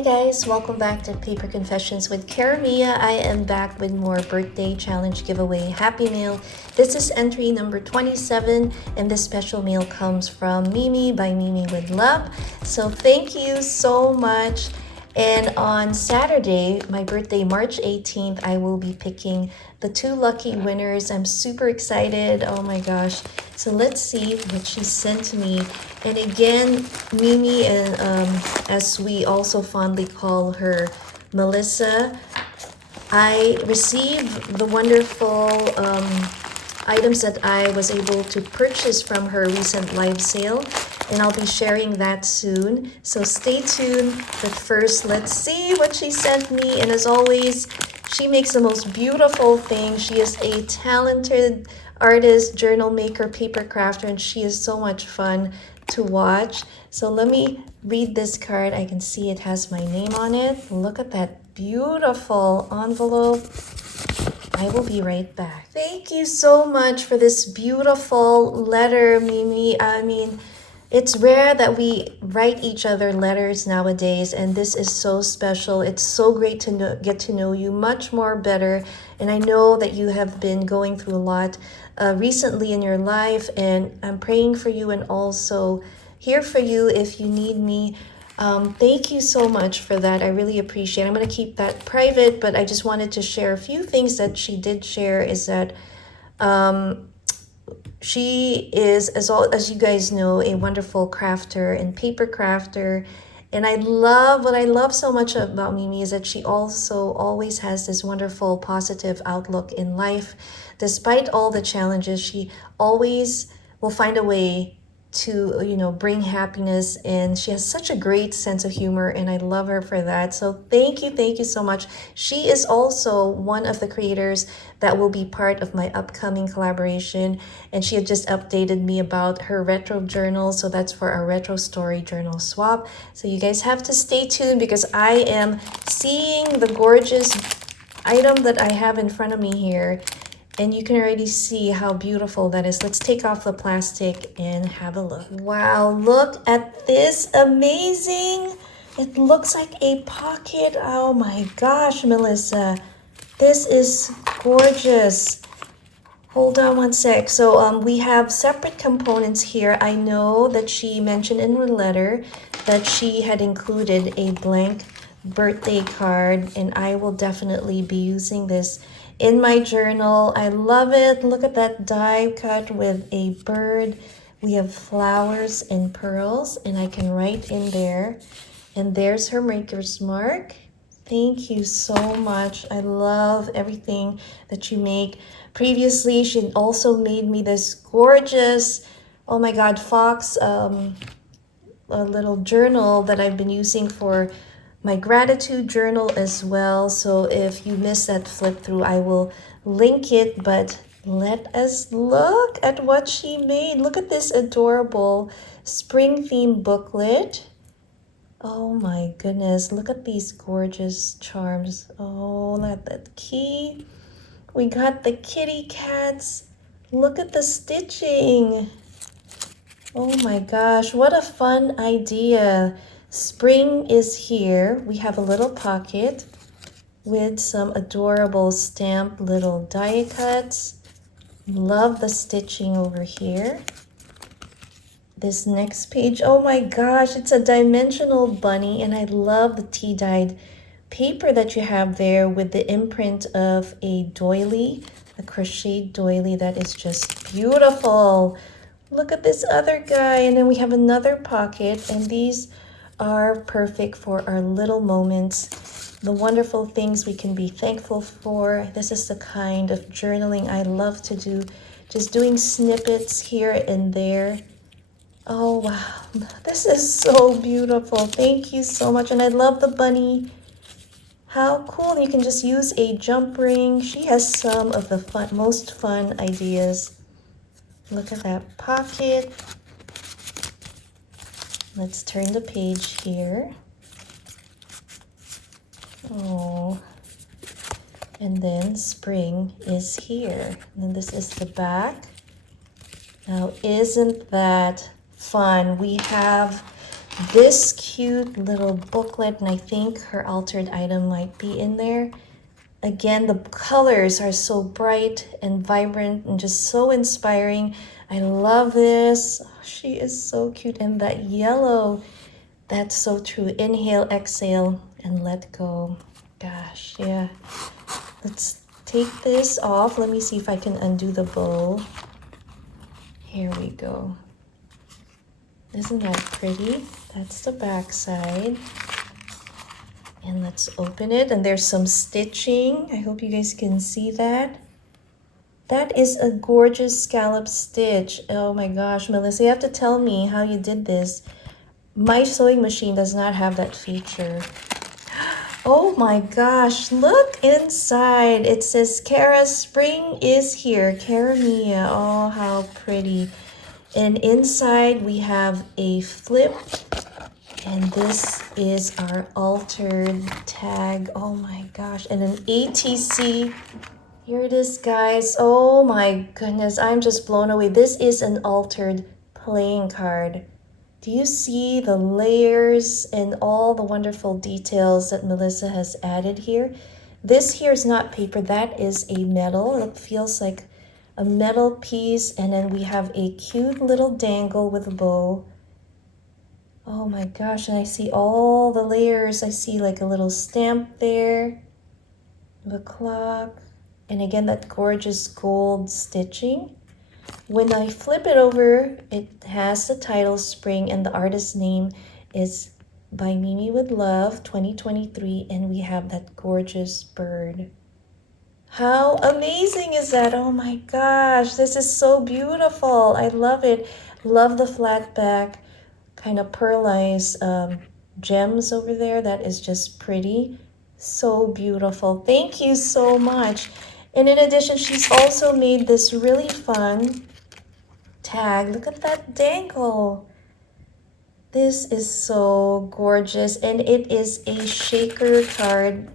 Hi guys, welcome back to Paper Confessions with Karamia. I am back with more birthday challenge giveaway Happy Mail. This is entry number 27 and this special mail comes from Mimi by Mimi with Love. So thank you so much. And on Saturday, my birthday, March 18th, I will be picking the 2 lucky winners. I'm super excited. Oh my gosh. So let's see what she sent to me. And again, Mimi, and as we also fondly call her, Melissa, I received the wonderful items that I was able to purchase from her recent live sale, and I'll be sharing that soon. So stay tuned. But first, let's see what she sent me. And as always, she makes the most beautiful things. She is a talented artist, journal maker, paper crafter, and she is so much fun to watch. So let me read this card. I can see it has my name on it. Look at that beautiful envelope. I will be right back. Thank you so much for this beautiful letter, Mimi. I mean, it's rare that we write each other letters nowadays, and this is so special. It's so great to get to know you much more better. And I know that you have been going through a lot recently in your life, and I'm praying for you and also here for you if you need me. Thank you so much for that. I really appreciate it. I'm going to keep that private, but I just wanted to share a few things that she did share is that she is, as you guys know, a wonderful crafter and paper crafter. And what I love so much about Mimi is that she also always has this wonderful positive outlook in life. Despite all the challenges, she always will find a way to, bring happiness, and she has such a great sense of humor, and I love her for that. So thank you so much. She is also one of the creators that will be part of my upcoming collaboration, and she had just updated me about her retro journal, so that's for our retro story journal swap. So you guys have to stay tuned because I am seeing the gorgeous item that I have in front of me here. And you can already see how beautiful that is. Let's take off the plastic and have a look. Wow, look at this. Amazing. It looks like a pocket. Oh my gosh, Melissa. This is gorgeous. Hold on one sec. So we have separate components here. I know that she mentioned in her letter that she had included a blank birthday card, and I will definitely be using this in my journal. I love it. Look at that die cut with a bird. We have flowers and pearls, and I can write in there. And there's her maker's mark. Thank you so much. I love everything that you make. Previously, she also made me this gorgeous, oh my God, fox, a little journal that I've been using for my gratitude journal as well. So if you missed that flip through, I will link it, but let us look at what she made. Look at this adorable spring theme booklet. Oh my goodness, look at these gorgeous charms. Oh, look at that key. We got the kitty cats. Look at the stitching. Oh my gosh, what a fun idea. Spring is here. We have a little pocket with some adorable stamped little die cuts. Love the stitching over here. This next page, oh my gosh, it's a dimensional bunny, and I love the tea-dyed paper that you have there with the imprint of a doily, a crocheted doily that is just beautiful. Look at this other guy, and then we have another pocket, and these are perfect for our little moments, the wonderful things we can be thankful for. This is the kind of journaling I love to do, just doing snippets here and there. Oh wow, this is so beautiful. Thank you so much. And I love the bunny. How cool. You can just use a jump ring. She has some of the most fun ideas. Look at that pocket. Let's turn the page here. Oh, and then spring is here. And then this is the back. Now, isn't that fun? We have this cute little booklet, and I think her altered item might be in there. Again, the colors are so bright and vibrant and just so inspiring. I love this. Oh, she is so cute. And that yellow, that's so true. Inhale, exhale, and let go. Gosh, yeah. Let's take this off. Let me see if I can undo the bow. Here we go. Isn't that pretty? That's the back side. And let's open it. And there's some stitching. I hope you guys can see that. That is a gorgeous scallop stitch. Oh my gosh, Melissa, you have to tell me how you did this. My sewing machine does not have that feature. Oh my gosh, look inside. It says, Cara, spring is here. Cara Mia. Oh, how pretty. And inside we have a flip. And this is our altered tag. Oh my gosh. And an ATC. Here it is, guys. Oh my goodness. I'm just blown away. This is an altered playing card. Do you see the layers and all the wonderful details that Melissa has added here? This here is not paper. That is a metal. It feels like a metal piece. And then we have a cute little dangle with a bow. Oh my gosh. And I see all the layers. I see like a little stamp there. The clock. And again, that gorgeous gold stitching. When I flip it over, it has the title Spring, and the artist's name is By Mimi with Love 2023, and we have that gorgeous bird. How amazing is that? Oh my gosh, this is so beautiful. I love it. Love the flat back, kind of pearlized gems over there. That is just pretty. So beautiful. Thank you so much. And in addition, she's also made this really fun tag. Look at that dangle. This is so gorgeous, and it is a shaker card.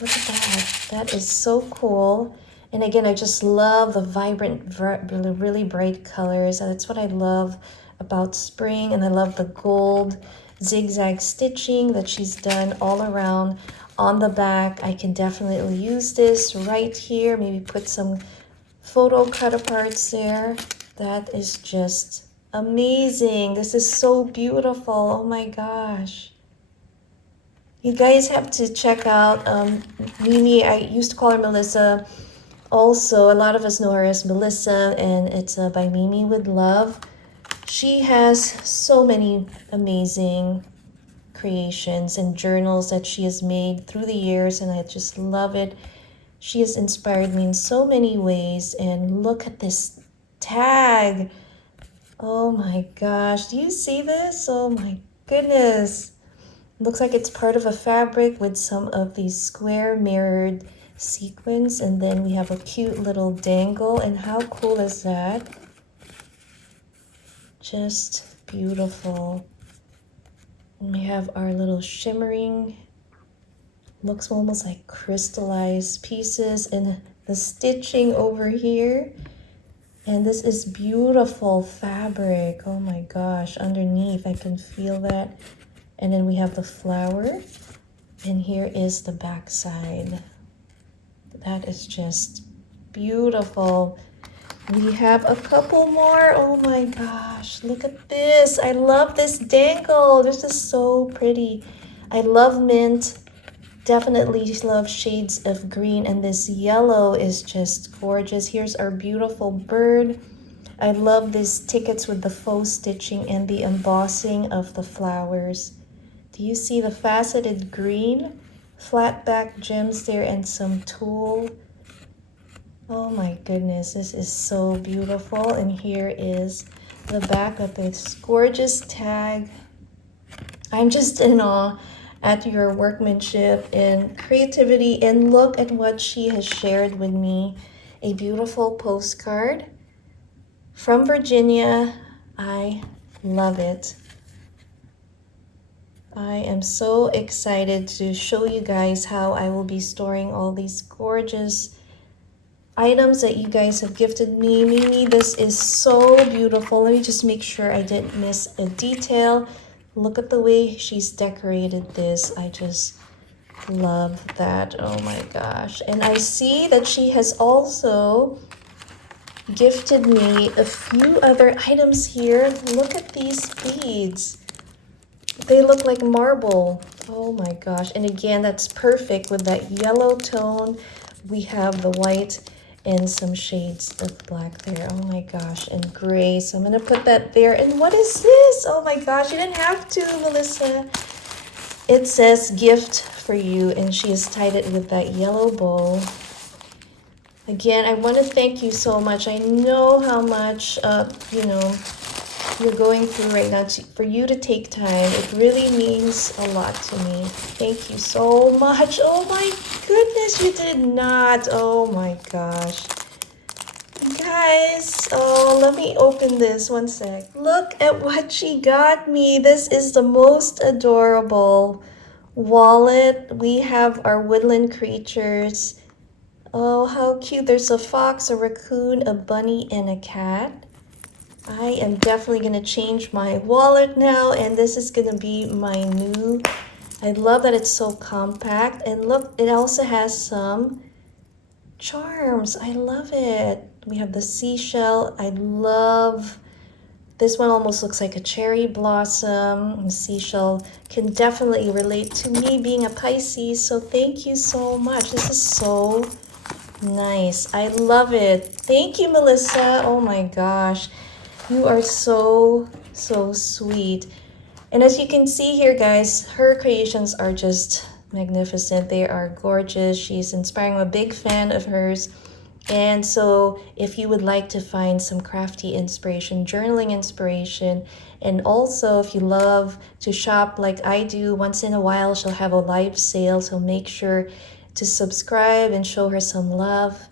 Look at that. That is so cool. And again, I just love the vibrant, really bright colors. That's what I love about spring. And I love the gold zigzag stitching that she's done all around on the back. I can definitely use this right here. Maybe put some photo cut aparts there. That is just amazing. This is so beautiful. Oh my gosh. You guys have to check out Mimi. I used to call her Melissa. Also, a lot of us know her as Melissa, and it's By Mimi with Love. She has so many amazing creations and journals that she has made through the years, and I just love it. She has inspired me in so many ways. And look at this tag. Oh my gosh, do you see this? Oh my goodness. Looks like it's part of a fabric with some of these square mirrored sequins, and then we have a cute little dangle. And how cool is that? Just beautiful. And we have our little shimmering, looks almost like crystallized pieces, and the stitching over here. And this is beautiful fabric. Oh my gosh, underneath I can feel that. And then we have the flower, and here is the back side. That is just beautiful. We have a couple more. Oh my gosh, look at this. I love this dangle. This is so pretty. I love mint. Definitely love shades of green, and this yellow is just gorgeous. Here's our beautiful bird. I love these tickets with the faux stitching and the embossing of the flowers. Do you see the faceted green? Flat back gems there and some tulle. Oh my goodness, this is so beautiful. And here is the back of this gorgeous tag. I'm just in awe at your workmanship and creativity, and look at what she has shared with me. A beautiful postcard from Virginia. I love it. I am so excited to show you guys how I will be storing all these gorgeous items that you guys have gifted me. Mimi, this is so beautiful. Let me just make sure I didn't miss a detail. Look at the way she's decorated this. I just love that. Oh my gosh. And I see that she has also gifted me a few other items here. Look at these beads. They look like marble. Oh my gosh. And again, that's perfect with that yellow tone. We have the white and some shades of black there. Oh my gosh. And gray. So I'm going to put that there. And what is this? Oh my gosh. You didn't have to, Melissa. It says gift for you. And she has tied it with that yellow bow. Again, I want to thank you so much. I know how much, you're going through right now. For you to take time, it really means a lot to me. Thank you so much. Oh my goodness, you did not. Oh my gosh. Guys, oh, let me open this one sec. Look at what she got me. This is the most adorable wallet. We have our woodland creatures. Oh, how cute. There's a fox, a raccoon, a bunny, and a cat. I am definitely going to change my wallet now, and this is going to be my new. I love that it's so compact. And look, it also has some charms. I love it. We have the seashell. I love this one. Almost looks like a cherry blossom. And seashell can definitely relate to me being a Pisces. So thank you so much. This is so nice. I love it. Thank you, Melissa. Oh my gosh. You are so, so sweet. And as you can see here, guys, her creations are just magnificent. They are gorgeous. She's inspiring. I'm a big fan of hers. And so if you would like to find some crafty inspiration, journaling inspiration, and also if you love to shop like I do, once in a while she'll have a live sale. So make sure to subscribe and show her some love.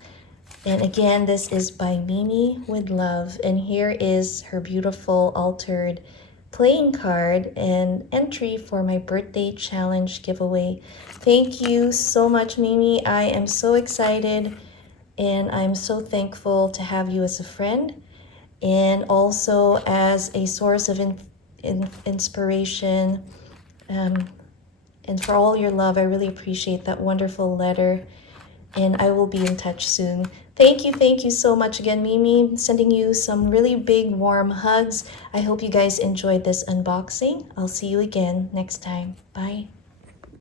And again, this is by Mimi with Love. And here is her beautiful altered playing card and entry for my birthday challenge giveaway. Thank you so much, Mimi. I am so excited and I'm so thankful to have you as a friend and also as a source of inspiration. And for all your love, I really appreciate that wonderful letter. And I will be in touch soon. Thank you so much again, Mimi. Sending you some really big, warm hugs. I hope you guys enjoyed this unboxing. I'll see you again next time. Bye.